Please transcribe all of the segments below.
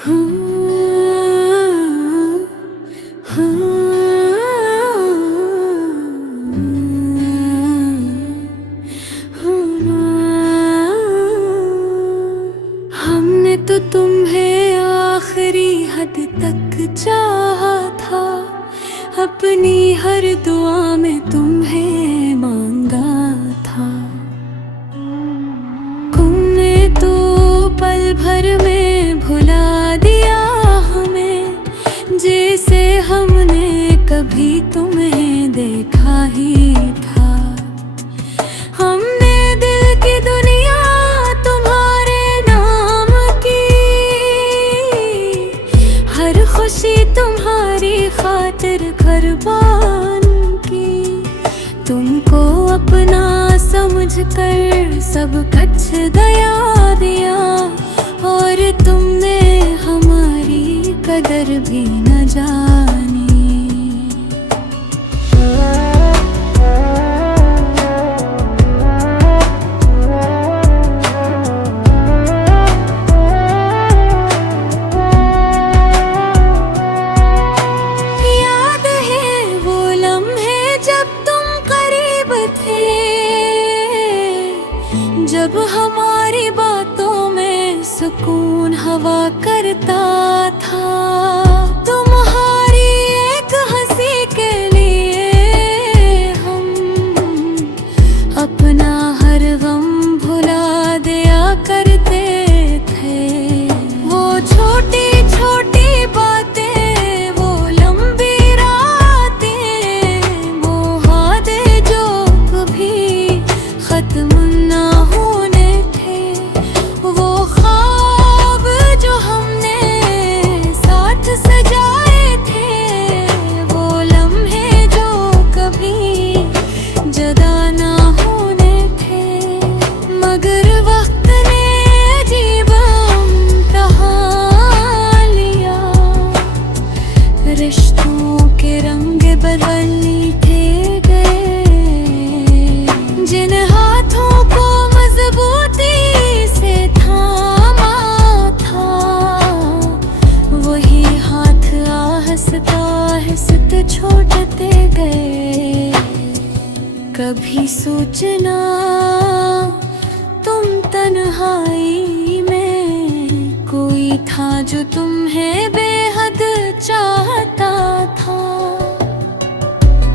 हमने तो तुम्हें आखिरी हद तक चाहा था, अपनी हर दुआ में तुम्हें मांगा था। तुमने तो पल भर में भुला दिया हमें, जैसे हमने कभी तुम्हें देखा ही था। हमने दिल की दुनिया तुम्हारे नाम की, हर खुशी तुम्हारी खातिर कुर्बान की। तुमको अपना समझकर सब कुछ दया दिया, और तुमने हमारी कदर भी न जानी। याद है वो लम्हे जब तुम करीब थे, जब हमारी बातों में सुकून हवा करता था। तुम्हारी एक हंसी के लिए हम अपना हर गम भुला दिया करते थे। वो छोटी छोटी बातें, वो लंबी रातें, वो वादे जो कभी खत्म ना होने थे, वो ख्वाब जो हमने साथ सजाए थे, वो लम्हे जो कभी जुदा ना होने थे। मगर वक्त ने अजीब इम्तिहान लिया, रिश्तों के रंग बदलने थे गए। जिन हाथों को मजबूती से थामा था, वही हाथ आहिस्ता आहिस्ता छोड़ते गए। कभी सोचना तुम तन्हाई में कोई था जो तुम्हें बेहद चाहता था।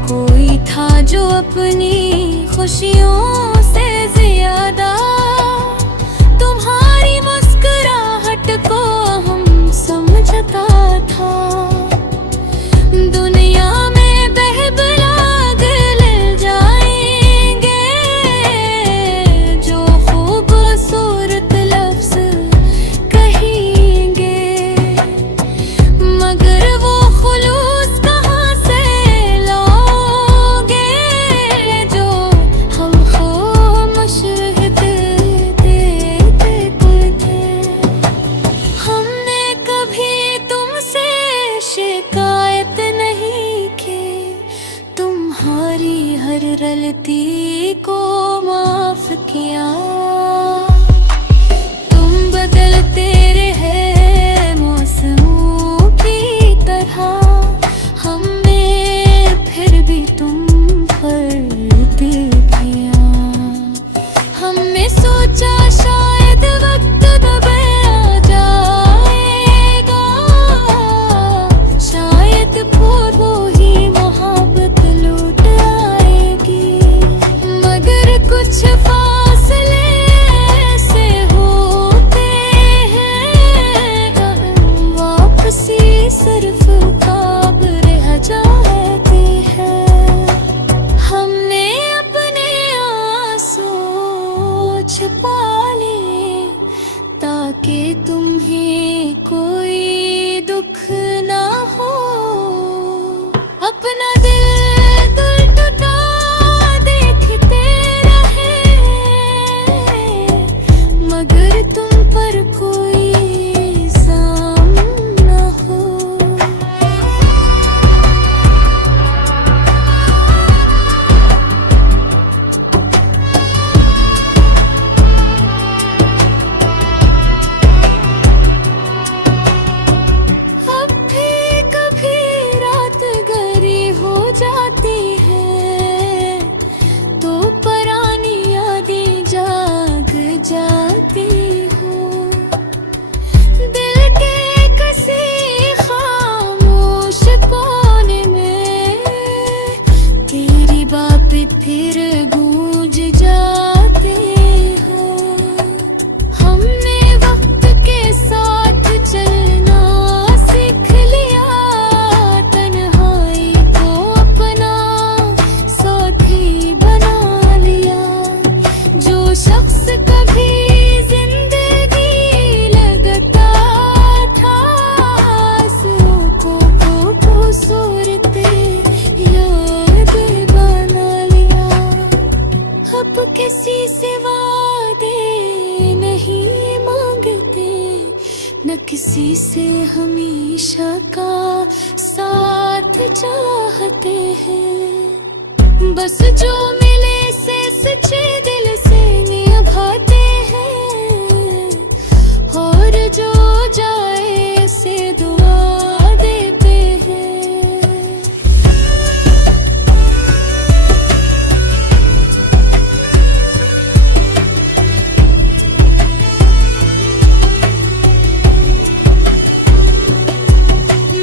कोई था जो अपनी खुशियों से ज्यादा तुम्हारी मुस्कुराहट को हम समझता था। दुनिया में बहबलाग ले जाएंगे जो खूबसूरत लफ्ज कहेंगे, मगर वो खुलूस कहाँ से लाओगे जो हमको मशहद देते थे। हमने कभी तुमसे शिकायत नहीं की, तुम्हारी हर गलती को माफ किया। तुम बदलते रहे मौसमों की तरह, हमने फिर भी तुम पर दिल किया। हमने सोचा शायद वक्त दबे आ जाएगा, शायद फिर वो ही मोहब्बत लौट आएगी। मगर कुछ फासले ऐसे होते हैं, वापसी सिर्फ ख्वाब रह जाती है। हमने अपने आंसू छुपा लिए, ताकि तुम्हें कोई दुख ना हो। अपना दिल टूटा देखते रहे, मगर तुम पर कोई इल्जाम ना हो। न किसी से हमेशा का साथ चाहते हैं, बस जो मिले से सच्चे दिल से निभाते हैं, और जो जाए से दुआ देते हैं।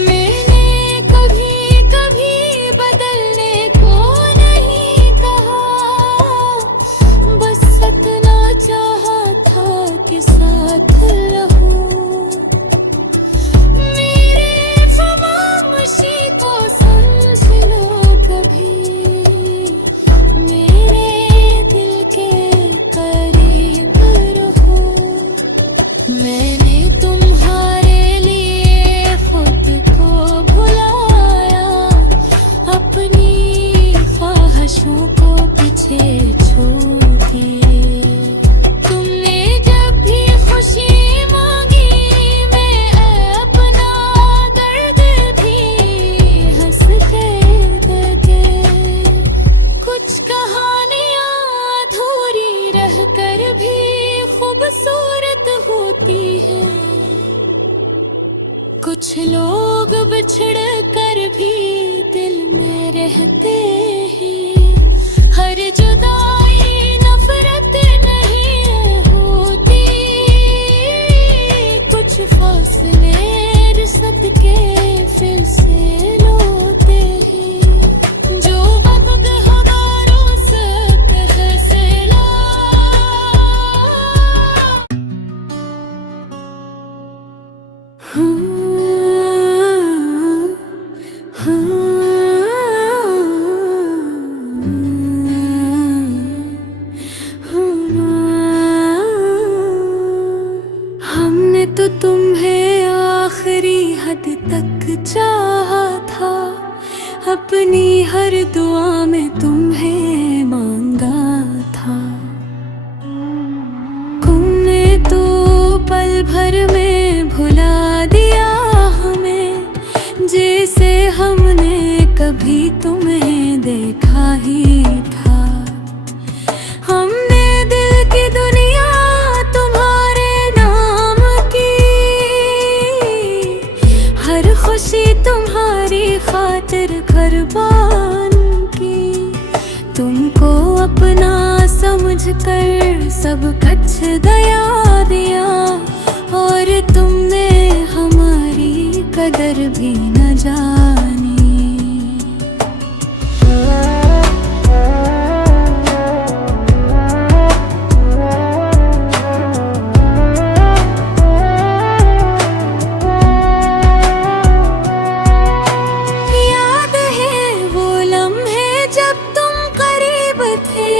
मैंने कभी कभी बदलने को नहीं कहा, बस इतना चाहा था कि साथ रहो। मेरे खामोशी को समझ लो कभी, मेरे दिल के करीब रहो। मैंने तुम्हारे लिए खुद को भुलाया, अपनी ख्वाहिशों को पीछे छोड़ दिए। तुमने जब भी खुशी मांगी, मैं अपना दर्द भी हंस के दे दे। कुछ कहानियां अधूरी रह कर भी खूबसूरत होती है, कुछ लोग बिछड़ कर भी दिल में रहते हैं। हर जुदाई नफरत नहीं होती, कुछ फासले रिश्त के फिर से लौटे हैं। जो वक्त हजारों से फैसला, हमने तो तुम्हें आखिरी हद तक चाहा था, अपनी हर दुआ में तुम्हें मांगा था। तुमने तो पल भर में भुला दिया हमें, जैसे हमने कभी तुम्हें देखा ही था। हमने दिल की दुनिया तुम्हारे नाम की, हर खुशी तुम्हारी खातिर कुर्बान की। तुमको अपना समझ कर सब कुछ दया दिया, और तुमने हमारी कदर भी न जानी। याद है वो लम्हे जब तुम करीब थे,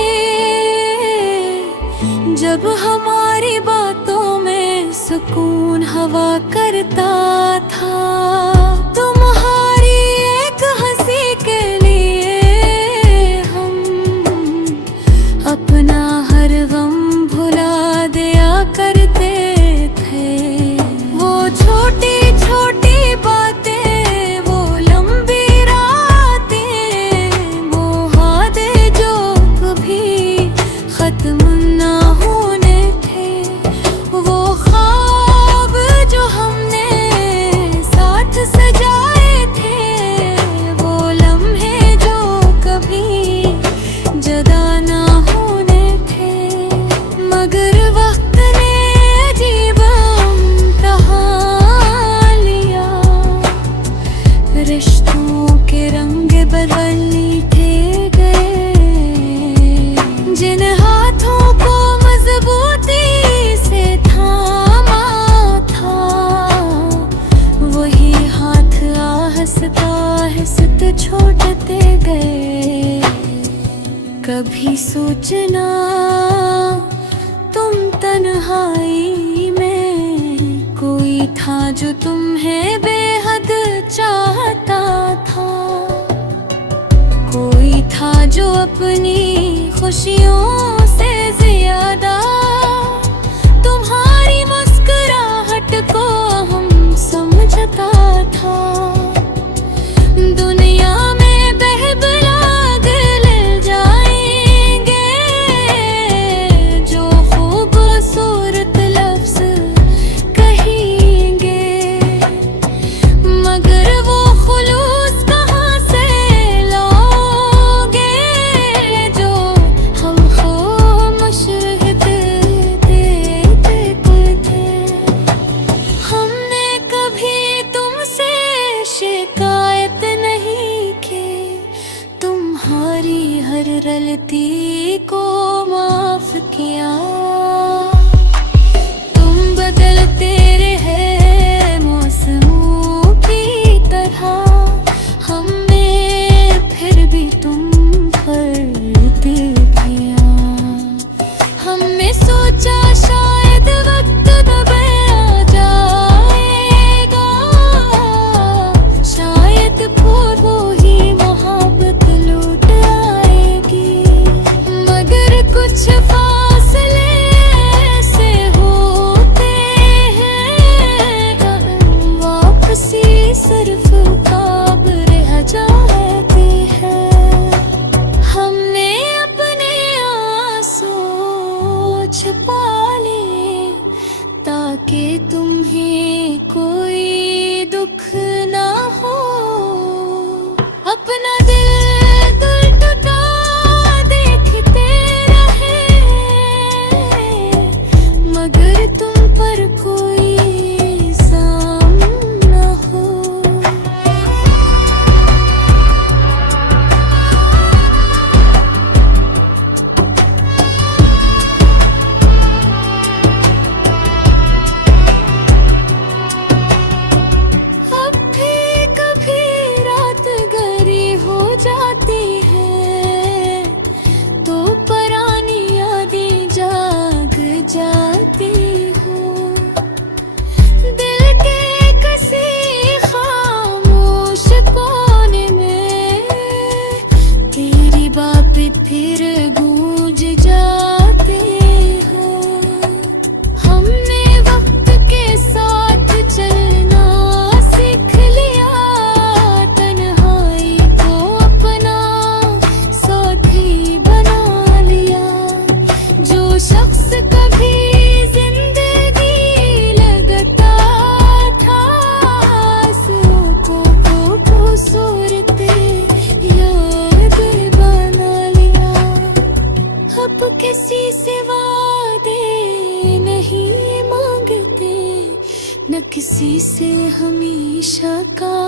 जब हमारी बातों में सुकून हवा करता था। तुम्हारी एक हंसी के लिए हम अपना हर गम भुला दिया करते थे। वो छोटी छोटी बातें, वो लंबी रातें, वो वादे जो कभी खत्म ना होने थे, वो ख्वाब जो हमने साथ सजाए थे, वो लम्हे जो कभी जुदा ना होने थे। मगर वक्त ने अजीब इम्तिहान लिया, रिश्तों के रंग बदलने थे गए। जिन हाथों को मजबूती से थामा था, वही हाथ आहिस्ता आहिस्ता छोड़ते गए। कभी सोचना तुम तन्हाई में कोई था जो तुम्हें बेहद चाहता था, कोई था जो अपनी खुशियों से ज्यादा तुम्हारी मुस्कुराहट को ताकि तुम्हें कोई दुख ना हो। अपना दिल टूटा देखते रहे, मगर तुम पर कोई इल्जाम ना हो। अब भी कभी रात गहरी हो जाती है, तो पुरानी यादें जाग जाती हो। दिल के किसी खामोश कोने में तेरी बातें फिर गूंज जाते हो। हमने वक्त के साथ चलना सीख लिया, तन्हाई को अपना साथी बना लिया। जो शख्स कभी जिंदगी लगता था, आंसुओं को खूबसूरत याद बना लिया। अब किसी से वादे नहीं मांगते, न किसी से हमेशा का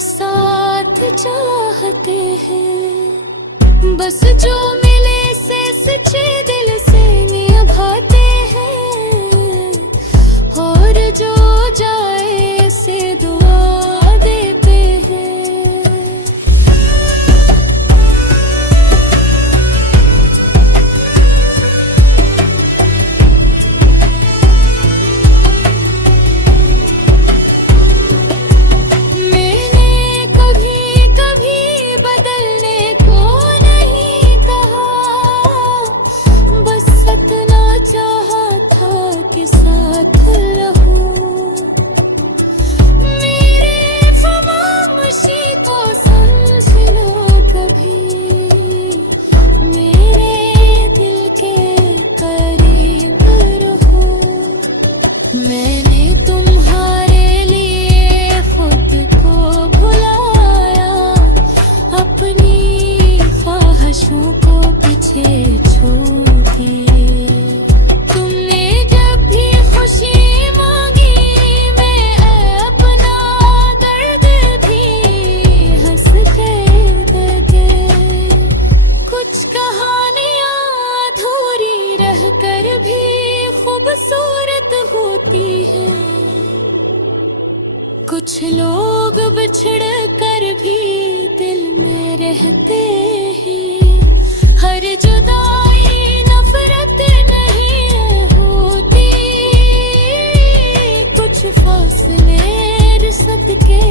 साथ चाहते हैं। बस जो मिले से सच्चे दिल से निभाते हैं, और जो जाए से दुआ देते हैं। मैंने कभी कभी बदलने को नहीं कहा, बस इतना चाहा था कि साथ रहो। मेरे खामोशी को समझ लो कभी, मेरे दिल के करीब रहो। मैंने तुम्हारे लिए खुद को भुलाया, अपनी ख्वाहिशों को पीछे छोड़ दिए। तुमने जब भी खुशी मांगी, मैं अपना दर्द भी हंस के दे गए। कुछ कहानियां अधूरी रह कर भी खूबसूरत होती हैं। कुछ लोग बिछड़ कर भी दिल में रहते हैं। हर जुदाई नफरत नहीं होती, कुछ फासले रिश्त के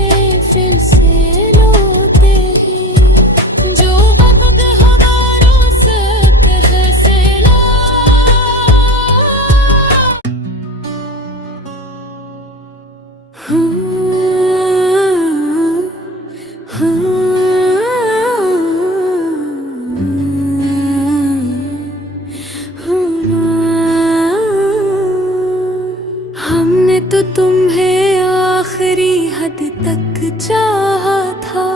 फिर से लौटे हैं। जो वक्त हजारों सतह से ला। हमने तो तुम्हें आखिरी हद तक चाहा था,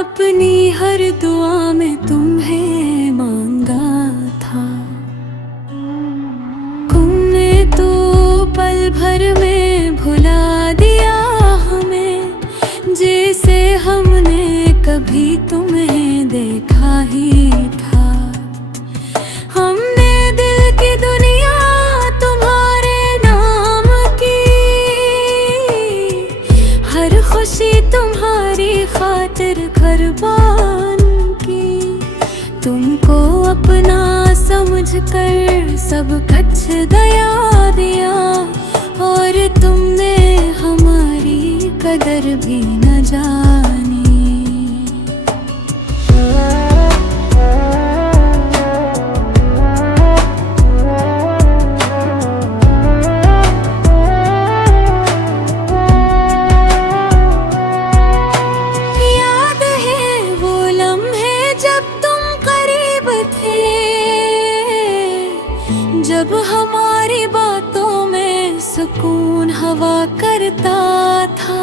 अपनी हर दुआ में तुम्हें मांगा था। तुमने तो पल भर में भुला दिया हमें, जैसे हमने कभी तुम्हें देखा ही था। हमने दिल की दुनिया तुम्हारे नाम की, हर खुशी तुम्हारी खातिर कुर्बान की। तुमको अपना समझ कर सब कुछ दया दिया, और तुमने हमारी कदर भी न जानी। याद है वो लम्हे जब तुम करीब थे, जब हमारी बातों में हुआ करता था।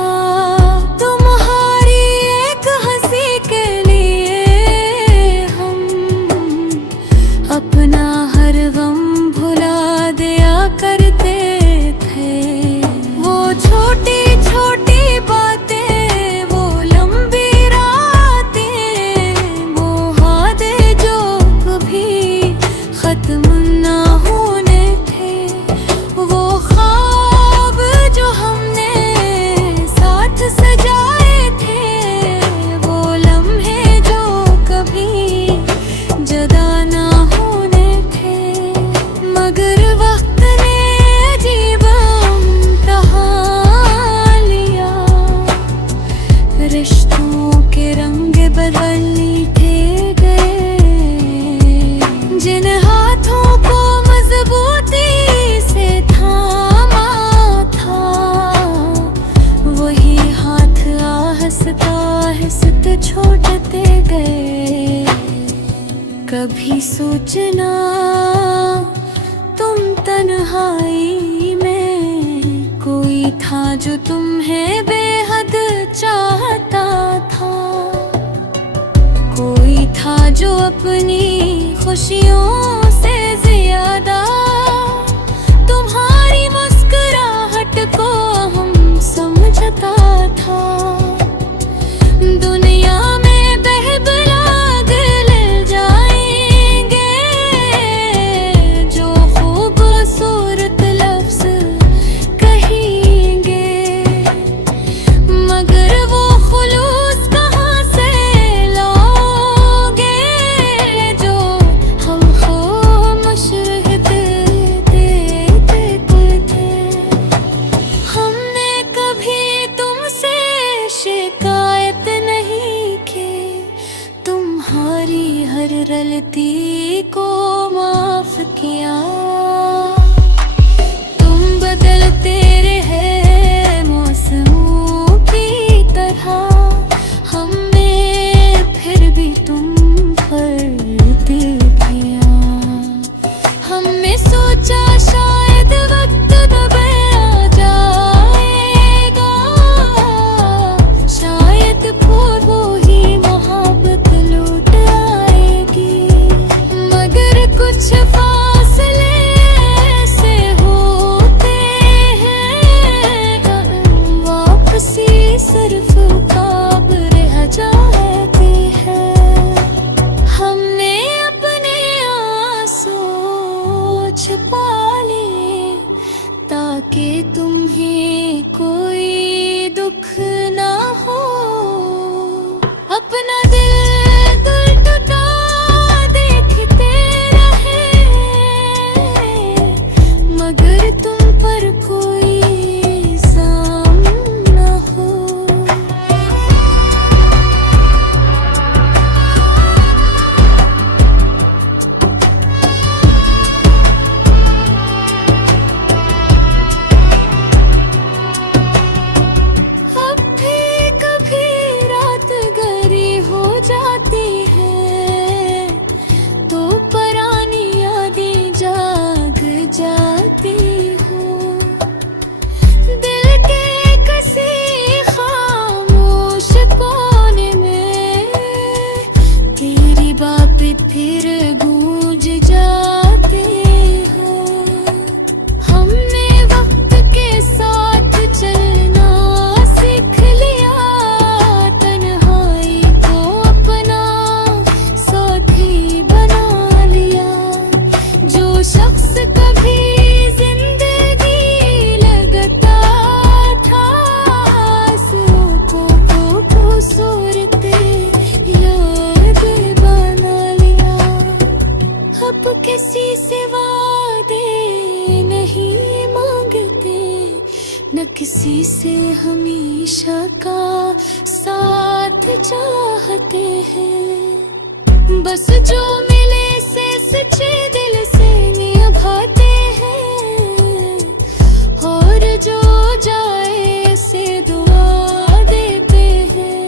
तुम्हारी एक हंसी के लिए हम अपना हर गम भुला दिया करते थे। वो छोटी छोटी बातें, वो लंबी रातें, वो वादे जो कभी खत्म ना होने थे, वो ख्वाब जो हमने साथ सजाए थे, वो लम्हे जो कभी जुदा ना होने थे। मगर वक्त ने अजीब इम्तिहान लिया, रिश्तों के रंग बदलने थे गए। जिन हाथों को मजबूती से थामा था, वही हाथ आहिस्ता आहिस्ता छोड़ते गए। कभी सोचना तुम तन्हाई में कोई था जो तुम्हें बेहद चाहता था। कोई था जो अपनी खुशियों से ज्यादा तुम्हारी मुस्कुराहट को हम समझता था। दुनिया में बेहबलाग ले जाएंगे जो खूबसूरत लफ्ज कहेंगे, मगर वो खुलूस कहाँ से लाओगे जो हम खामोश रहते थे। हमने कभी तुमसे शिकायत नहीं की, तुम्हारी हर गलती को माफ किया। तुम बदलते रहे मौसमों की तरह, हमने फिर भी तुम पर दिल किया। हमने सोचा शायद वक्त तब आ जाएगा, शायद फिर वो ही मोहब्बत लौट आएगी। मगर कुछ फासले ऐसे होते हैं, वापसी सिर्फ ख्वाब रह जाती है। हमने अपने आंसू छुपा लिए ताकि तुम्हें कोई दुख ना हो। अपना दिल टूटा देखते रहे, मगर तुम पर कोई इल्जाम ना हो। अब भी कभी रात गहरी हो जाती है, तो पुरानी यादें जाग जाती हो। दिल के किसी खामोश कोने में तेरी बातें फिर गूंज जाती हो। हमने वक्त के साथ चलना सीख लिया, तन्हाई को अपना साथी बना लिया। जो शख्स कभी जिंदगी लगता था, आंसुओं को खूबसूरत याद बना लिया। अब किसी से वादे नहीं मांगते, न किसी से हमेशा का साथ चाहते हैं। बस जो मिले से सच्चे दिल से निभाते हैं, और जो जाए से दुआ देते हैं।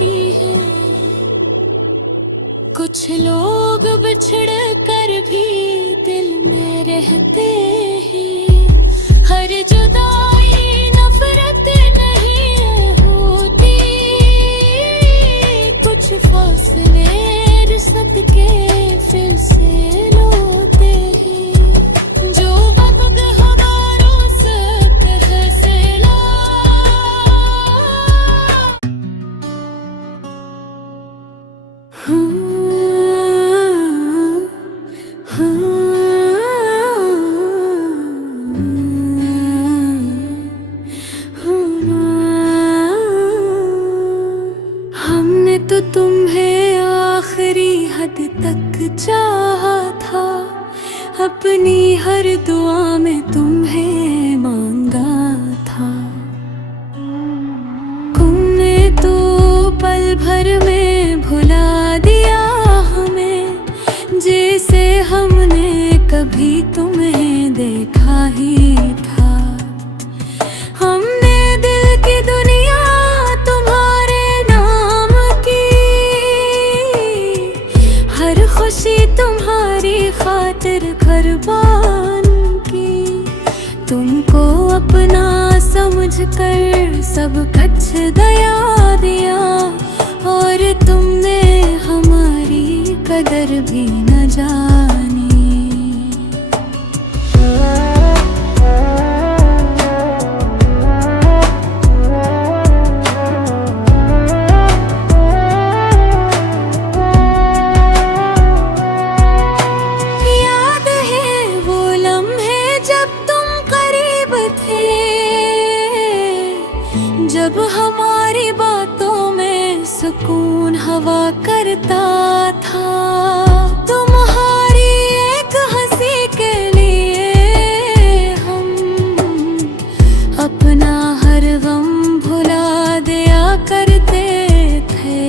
होती है। कुछ लोग बिछड़ कर भी दिल में रहते हैं। हर जुदाई नफरत नहीं होती। कुछ फासले रिश्त के फिर से लौटे हैं। जो वक्त हमारों सतह से ला हमने तो तुम्हें आखिरी हद तक चाहा था। अपनी हर दुआ में तुम्हें मांगा था। तुमने तो पल भर में भुला दिया हमें, जैसे हमने कभी तुम्हें देखा ही था। हमने दिल की दुनिया तुम्हारे नाम की, हर खुशी तुम्हारी खातिर कुर्बान की। तुमको अपना समझकर सब कुछ दया दिया, और तुमने हमारी कदर भी न जानी। याद है वो लम्हे जब तुम करीब थे, जब हमारी बातों में सुकून हवा करता था। तुम्हारी एक हंसी के लिए हम अपना हर गम भुला दिया करते थे।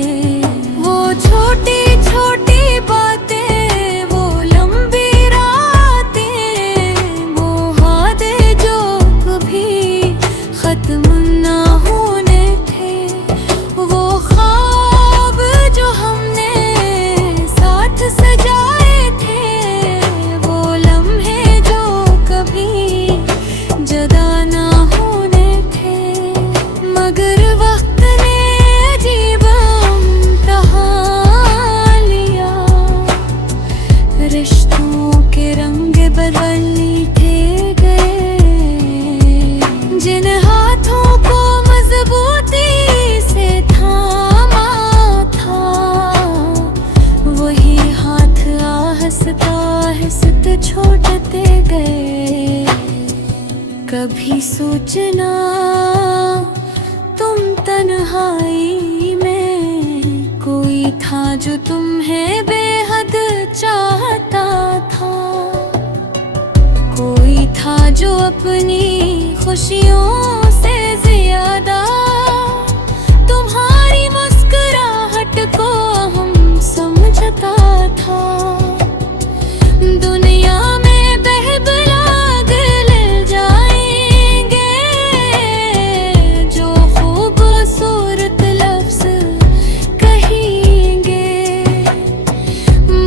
वो छोटी छोटी बातें, वो लंबी रातें, वो हादे जो कभी खत्म ना होने थे। वो ख्वाब जो हमने साथ सजाए थे, वो लम्हे जो कभी जुदा ना होने थे। मगर वक्त ने अजीब इम्तिहान लिया। रिश्तों के रंग बदलने थे गए। जिन हाथों को मजबूती से थामा था, वही हाथ आहिस्ता आहिस्ता छोड़ते गए। कभी सोचना तुम तन्हाई में कोई था जो तुम्हें बेहद चाहता था। कोई था जो अपनी खुशियों से ज्यादा तुम्हारी मुस्कुराहट को हम समझता था। दुनिया में बहबला दिल जाएंगे जो खूबसूरत लफ्ज़ कहेंगे,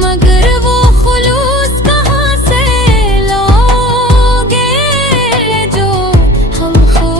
मगर वो खुलूस कहाँ से लाओगे जो हम खो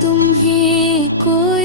तुम्हें कोई